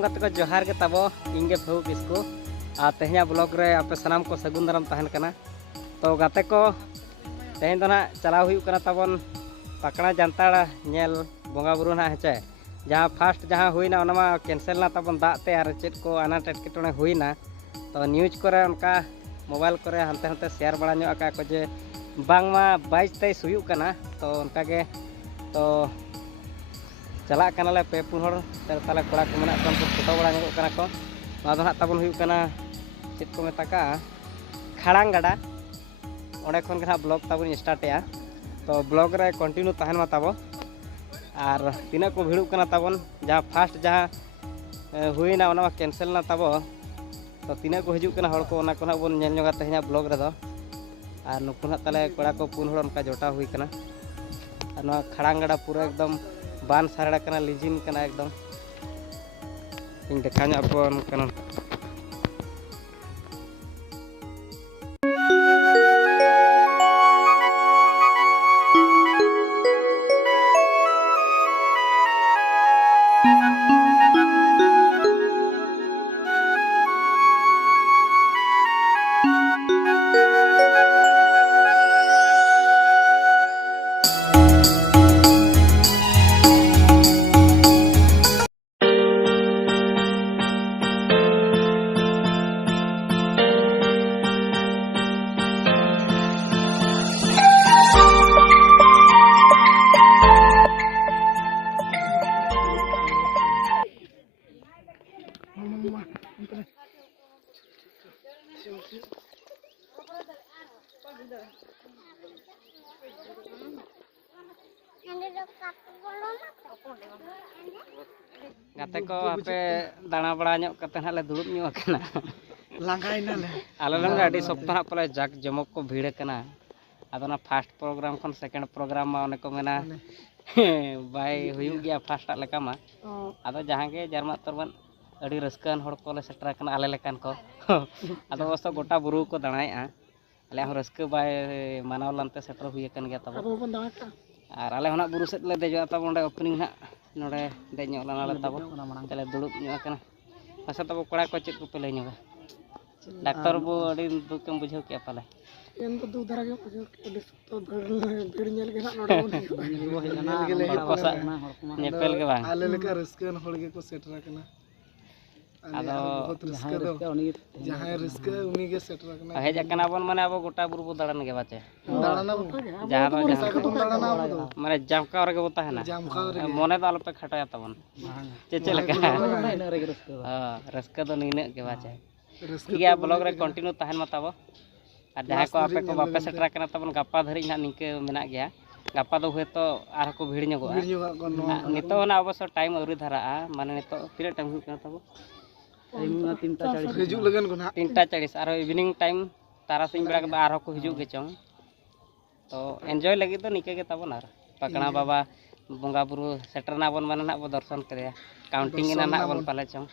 सानाम गाते को जोहार के ताबो इंगे फहू किसको आ तेहना ब्लॉग रे आपे सानाम को सगुन दाराम तहन कना तो गाते को तेहन दो ना चलाव हुई कना ताबन पकड़ा जानताड़ा नेल बोंगा बुरु ना हेचे जहाँ फास्ट जहाँ हुईना ओनामा कैंसिल ना ताबन दाते आर चेत को अनाट एटकेटोणे हुईना तो न्यूज करे उनका मोबाइल करे हंते हंते शेयर बड़ा ᱧᱚᱜ आका को जे बांगमा 22-23 हुई कना तो उनका के तो चला कनाले पे पुन हर ताले कोड़ा को मेना कोन फोटो बड़ा ᱧᱚᱜ कना को मा दो ना ताबन हुई कना चेत को मेताका खाड़ांग गाडा ओंडे खन के ब्लॉग ताबन स्टार्ट या तो ब्लॉग रे कंटिन्यू तहन मा ताबो और तीना को भिड़ू कना ताबन जहाँ फास्ट जहाँ हुईना ओना कैंसिल ना ताबो तो तीना को हिजू कना हड़ को ओना को ना बोन नेल ᱧᱚᱜᱟ तेहना ब्लॉग रे दो और नुकु ना ताले कोड़ा को पुन हड़ उनका जोटा हुई कना और ना खाड़ांग गाडा पूरा एकदम बान सारड़ा कना लिजिन कना एकदम इन देखा ᱧᱚᱜ आपन कना गाते को आपे दाना बड़ा ᱧᱚᱜ कते हाले दुड़ुब ᱧᱚᱜ कना लांगाइना ले आले लंगा अडी सप्ताह पले जाक जमक को भीड़ कना आदोना फास्ट प्रोग्राम खन सेकंड प्रोग्राम मा ओने को मेना बाय हुयु गया फास्ट लेका मा आदो जहां के जर्मा तरबन अडी रस्कान हड़ को ले सेटरा कना आले लेकान को आदो वसो गोटा बुरु को दाणायआ आले हम रस्का बाय मानाव लंते सेटर हुय कन गया तब अब बन दाका और आले होना बुरु सेट ले देजो तब ओंडे ओपनिंग ना नोडे दे ᱧᱚᱜ लाना तब तले दुड़ुब ᱧᱚᱜ कना पासा तब कोड़ा को चेत को पे ले ᱧᱚᱜᱟ डाक्टर बो अडी दुकम बुझाव के पाले एन को दु धरा के बुझाव के तो भीड़ नेल के ना नोडे बन कोसा नेपेल के बांग आले लेका रस्कान हड़ के को सेटरा कना आदो जहां रिस्का उनी के सेटरा कना हेज कना बन माने अब गोटा बुरु बो दाड़न के बाचे दाड़ाना जहां दो तो दाड़ाना माने जामका रे के बोता है ना मोने दो अलपे खटाया तबन चे लका हां रस्का दो नीने के बाचे ठीक ब्लॉग रे कंटिन्यू तहन मताबो और जहां को आपे को बापे सेटरा कना तबन गप्पा धरि ना निके मेना गया गप्पा दो हुए तो आर को भीड़ ᱧᱚᱜᱚᱜᱼᱟ नितो ना अवश्य टाइम अउरी धरा माने नितो तीन टाइम हुई कना तबो टाइम 3:40 हिजू लगन को ना 3:40 और इवनिंग टाइम तारा सिंह बेड़ा के आर को हिजू के चों तो एंजॉय लगी तो निके के तबन आर पकड़ा बाबा बोंगा बुरु सेटर ना बन माने ना बो दर्शन करे काउंटिंग ना ना बन पाले चों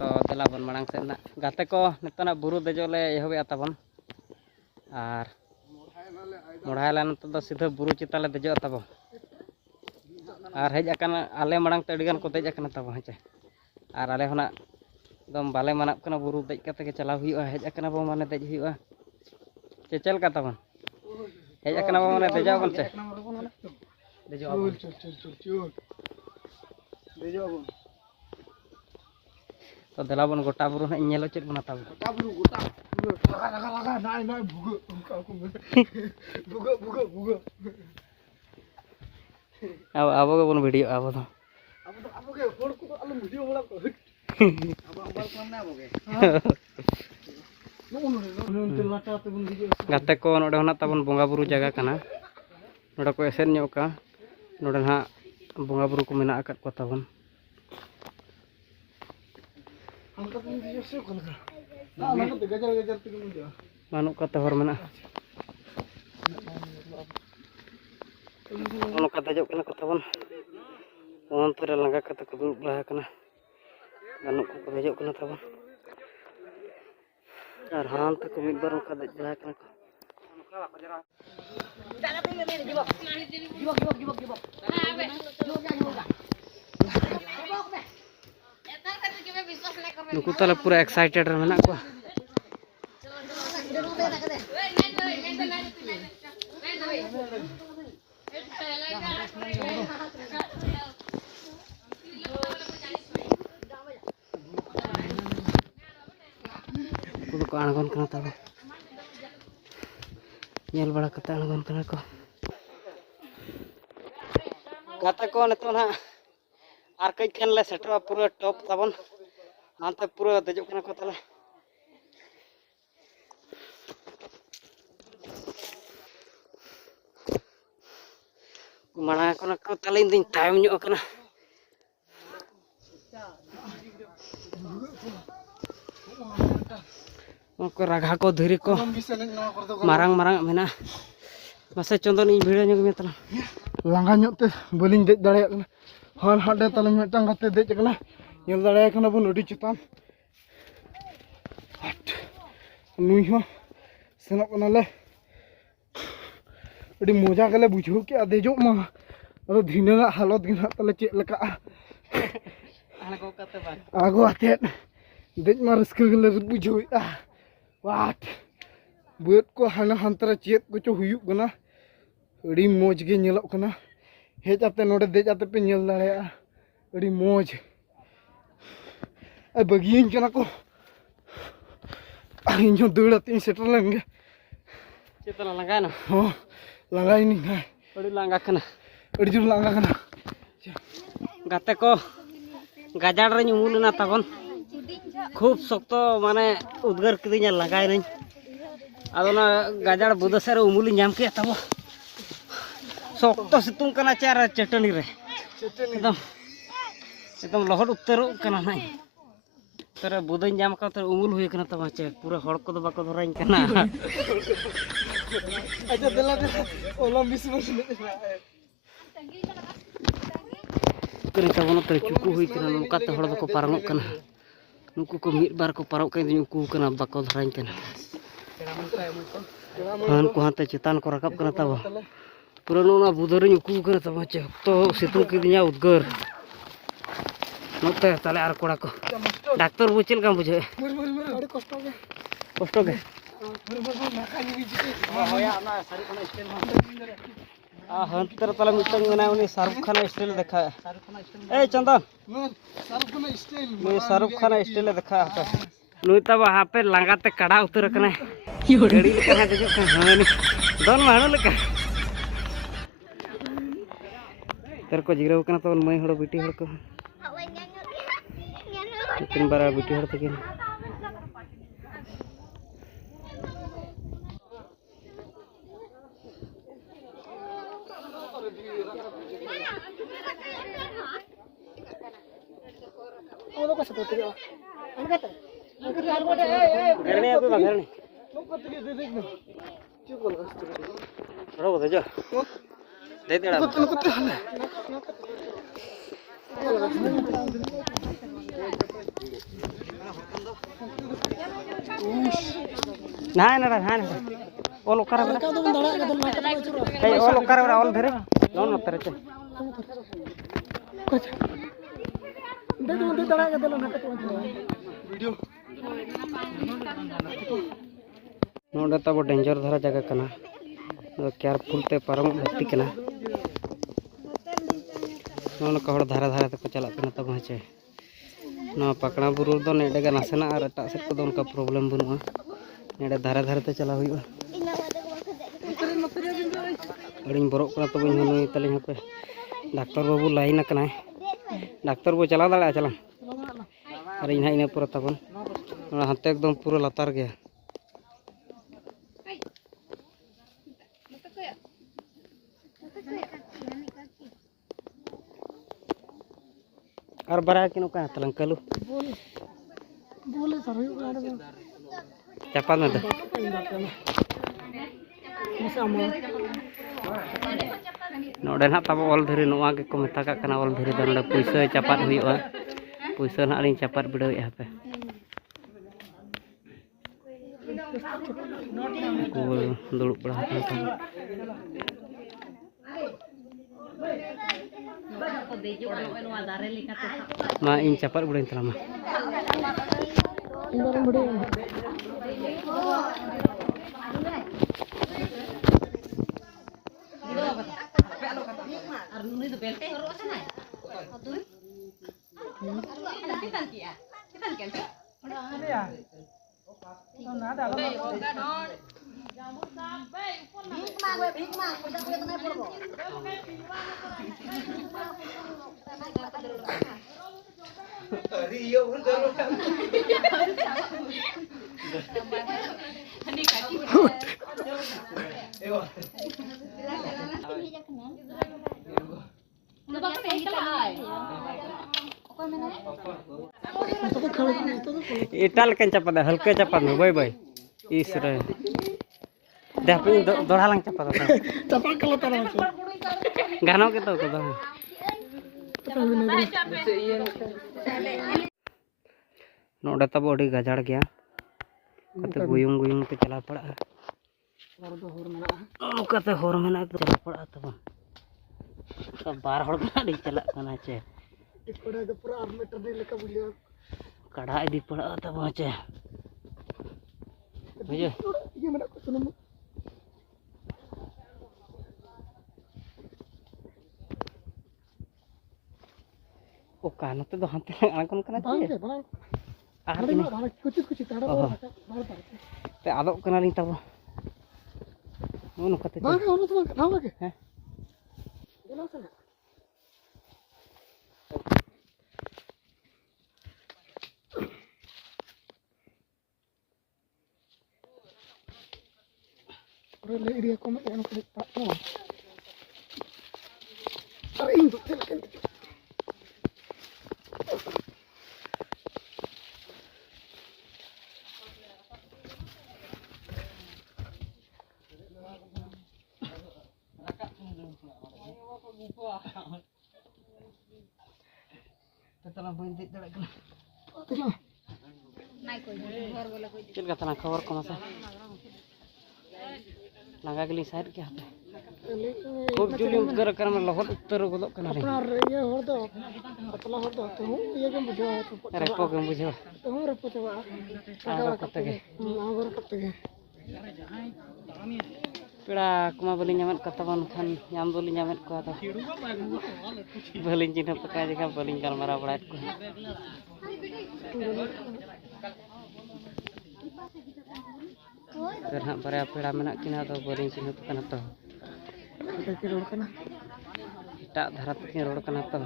तो देला बन मांग से ना गाते को नितना बुरु देजोले एहबे तबन और मोढ़ायला न तो सीधा बुरु चिताले देजो तबो और हेज अकन आले मांग ते अडिगान को देज अकन तबो हेचे और आले होना एकदम बाले मानब कना बुरु देज कते के चलाव हुआ हेज अकन बो माने देज हुआ चे चल का तबन हेज अकन बो माने देजाव बन से देजो चल देजो तो देला बन गोटा बुरु न नेलो चेत बना तब गोटा बुरु गोटा लगा नाय नाय भुगो उनका को भुगो अब के बन वीडियो अब के फोड़ को अलम वीडियो बड़ा को अब सामने अब के गाते को नोडे होना तबन बोंगा बुरु जगह कना नोडे को एसेन ᱧᱚᱜ का नोडे ना बोंगा बुरु को मेना आकत को तबन मानुक का तोहर मेना नोका दजो कना को तबन ओन तोरे लंगा कते को दुब बहा कना गानुक को दजो कना तबन और हां तक मिद बार का दज बहा कना को नुकु ताले पूरा एक्साइटेड रे मेना को कुदो को आणगोन कना ताबो नेल बड़ा कते आणगोन कना को गाते को नितो ना आर कई खान ले सेटरा पूरा टॉप ताबन हांते पूरा देजो कना को ताले माना कना को ताले दिन टाइम ᱧᱚᱜ कना को राघा को धीरे को मारंग मारंग मेना मासे चंदन इन भिड़ो ᱧᱚᱜ ᱢᱮ ᱛᱟᱞᱟ लांगा ᱧᱚᱜ ᱛᱮ ᱵᱟᱹᱞᱤᱧ ᱫᱮᱡ ᱫᱟᱲᱮᱭᱟᱜ ᱠᱟᱱᱟ ᱦᱚᱱ ᱦᱟᱸᱰᱮ ᱛᱟᱞᱤᱧ ᱢᱤᱫᱴᱟᱝ ᱜᱟᱛᱮ ᱫᱮᱡ ᱟᱠᱟᱱᱟ ᱧᱮᱞ ᱫᱟᱲᱮᱭᱟᱜ ᱠᱟᱱᱟ ᱵᱚᱱ ᱟᱹᱰᱤ ᱪᱮᱛᱟᱱ ᱱᱩᱭ ᱦᱚᱸ ᱥᱮᱱᱚᱜ ᱠᱟᱱᱟᱞᱮ ᱟᱹᱰᱤ ᱢᱚᱡᱟ ᱜᱮᱞᱮ ᱵᱩᱡᱷᱟᱹᱣ ᱠᱮᱜᱼᱟ ᱫᱮᱡᱚᱜ ᱢᱟ ᱟᱫᱚ ᱫᱷᱤᱱᱟᱹᱝᱟᱜ ᱦᱟᱞᱚᱛ ᱜᱮ ᱱᱟᱦᱟᱜ ᱛᱟᱞᱮ ᱪᱮᱫ ᱞᱮᱠᱟᱜᱼᱟ ᱟᱬᱜᱚ ᱟᱛᱮᱫ ᱫᱮᱡ ᱢᱟ ᱨᱟᱹᱥᱠᱟᱹ ᱜᱮᱞᱮ ᱵᱩᱡᱷᱟᱹᱣᱮᱜᱼᱟ ᱣᱟᱴ ᱵᱟᱹᱫ ᱠᱚ ᱦᱟᱱᱟ ᱦᱟᱱᱛᱮ ᱨᱮ ᱪᱮᱫ ᱠᱚᱪᱚ ᱦᱩᱭᱩᱜ ᱠᱟᱱᱟ ᱟᱹᱰᱤ ᱢᱚᱡᱽ ᱜᱮ ᱧᱮᱞᱚᱜ ᱠᱟᱱᱟ ᱦᱮᱡ ᱟᱛᱮ ᱱᱚᱰᱮ ᱫᱮᱡ ᱟᱛᱮ ᱯᱮ ᱧᱮᱞ ᱫᱟᱲᱮᱭᱟᱜᱼᱟ ᱟᱹᱰᱤ ᱢᱚᱡᱽ ᱵᱟᱹᱜᱤᱭᱟᱹᱧ ᱠᱟᱱᱟ ᱠᱚ ᱤᱧ ᱦᱚᱸ ᱫᱟᱹᱲ ᱟᱛᱮ ᱤᱧ ᱥᱮᱴᱮᱨ ᱞᱮᱱ ᱜᱮ ᱪᱮᱫ ᱛᱟᱞᱟ ᱞᱟᱸᱜᱟᱭᱱᱟ ᱦᱚᱸ ᱞᱟᱸᱜᱟᱭᱤᱱᱟᱹᱧ ᱟᱹᱰᱤ ᱞᱟᱸᱜᱟ ᱠᱟᱱᱟ ᱟᱹᱰᱤ ᱡᱳᱨ ᱞᱟᱸᱜᱟ ᱠᱟᱱᱟ गाते को गाजाड़ रे उमुलना तबन खूब शक्त माने उद्गार किदिया लगायन अदना गाजाड़ बुदसे रे उमुली नाम के तब शक्त सितुंग कना चार चटनी रे एकदम एकदम लहड़ उतरो कना नाई तरे बुदई नाम का तर उमुल हुई कना तब चे पूरा हड़ को दो बाको धराइन कना अच्छा देला ओलम बिस्म करी तबन तर चुकू हुई कना नुकाते हड़ दको पारंग कना नुकु को मिद बार को पारो कई नुकु कना बाको धराइन कना हान को हाते चेतान को रकाब कना तब पूरा नोना बुदरे नुकु कना तब चे तो सितुंग किदिया उद्गार नोते ताले आर कोड़ा को डाक्टर बु चेल का बुझे अरे कष्ट के हंतर ताला मिटन मेना उनी शाहरुख खान स्टाइल देखा ए चंदन शाहरुख खान स्टाइल देखा नुई तब हापे लांगाते कड़ा उतर कने गड़ी लेका हां देजो हानी दोन मानो लेका तर को जिराव कना तब मई हड़ बिटी हड़ को तीन बार बिटी हड़ तकिन ओलो को सतो तियो अनगत घरने आको घरने लोग को तियो दे देख क्यों बोल रो देजो दे देड़ा को ते हले ना ना ना ओल ओकर बरा ए ओल ओकर बरा ओल धरे लोन उतर चे नोडे तब डेंजर धारा जगह कना केयरफुल ते पारम लगती कना नोन कहड़ धारा धारा तक चला कना तब हेचे ना पकड़ा बुरु दो नेडे गा नासेना और एटा सेट को उनका प्रॉब्लम बनुआ नेडे धारा धारा ते चला हुआ अड़ी बरक कना तब इन नई तले पे डाक्टर बाबू लाइन कना डाक्टर बो चला दाड़ा चला अरे इन इन पूरा तबन हाथे एकदम पूरा लतार गया और बरा किनो का तलंग कलु बोले सर चपा में दे नोडे ना तब ऑल धरी नोआ के को मेता का कना ऑल धरी दंड पैसा चपात हुआ पैसा ना अली चपात बिड़ो यहाँ पे को दुड़ पड़ा मा इन चपार बुड़ाइन तलामा इटाल के चपा दे हल्के चपा में बाय बाय इस रे दे पे दोड़ा लंग चपा दे चपा कलो तारा गानो के तो दो नोडे तब अड़ी गजाड़ गया कते गुयुंग गुयुंग पे चला पड़ा और दो होर मेना कते होर मेना तो चला पड़ा तब बार हड़ गाड़ी चला कना चे इकड़ा तो पूरा आर्मीटर दे लेका बुलिया कढ़ा इदी पड़ा तब चे बुझे ये मेरा को सुनो ओ कानो ते दो हाथे आंकन कना चे बना आर कुछ कुछ ताड़ा बाहर ते आदो कना लिन तब कते बागे और तो ना बागे हैं बोला से ले एरिया को मैं एनो के पातो अरे इन तो चल के तला बन दे दड़ा कना तो नाइ कोई घर वाला कोई चल का तना खबर कोना से लगा गली साइड के हाथे खूब जुलूम कर में लहर उत्तर गोदो कना रे अपना ये होर दो पतला होर दो तो ये के बुझो रेपो के बुझो तो रेपो चवा आगो कते के आगर कते के पेड़ा कुमा बलि नामत कतबन खान नाम दोलि नामत को तो बलिन चिन्ह पका जगह बलिन गलमारा बड़ात को फिर हाँ बारे पेड़ा मेना किना तो बलिन चिन्ह पका तो के रोड कना एटा धारा तक रोड कना तो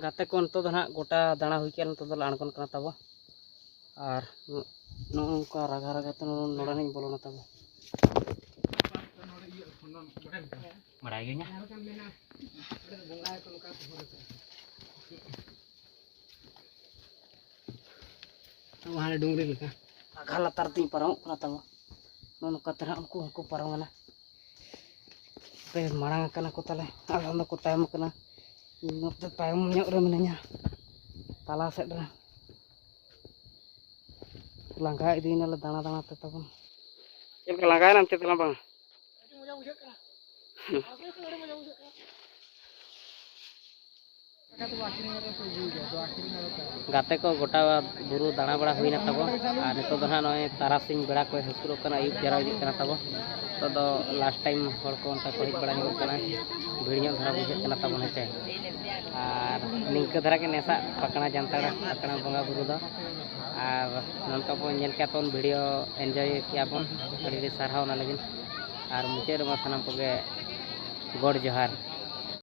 गाते को तो ना गोटा दाणा हुई के तो आणगन कना तब और नौका रागा रागा तो नोड़ा नहीं बोलो ना तब बड़ाई गई वहाँ डूंगरी लेका आघा लतार तीन पारों कना तब नौका तरह उनको उनको पारों ना पे मांग कना को तले आधा दो को तायम कना नोते तायम ᱧᱚᱜ रे मिनाña ताला सेड रे लांगा इदीना ले दाना दाना ते तबन चल के लांगा नाम चेतला बांग मजा बुझे करा आगे से मजा बुझे करा तो आखिरी में तो जी गया तो आखिरी में गाते को गोटा बुरु दाना बड़ा हुईना तबो आ नितो दना नय तारासिंग बेड़ा को हसुरो कना युग जरा इदी कना तबो तो दो लास्ट टाइम हर को उनका कोई बड़ा नहीं कना भिड़ियों धरा बुझे कना तबन हेचे और निंक धरा के नेसा पकड़ा जानताड़ा पकड़ा बंगा बुरु दो और ननका बो नेल के तोन वीडियो एंजॉय किया बन अड़ी सारहाव ना लगिन और मुचे रे सानाम को गे गॉड जोहार।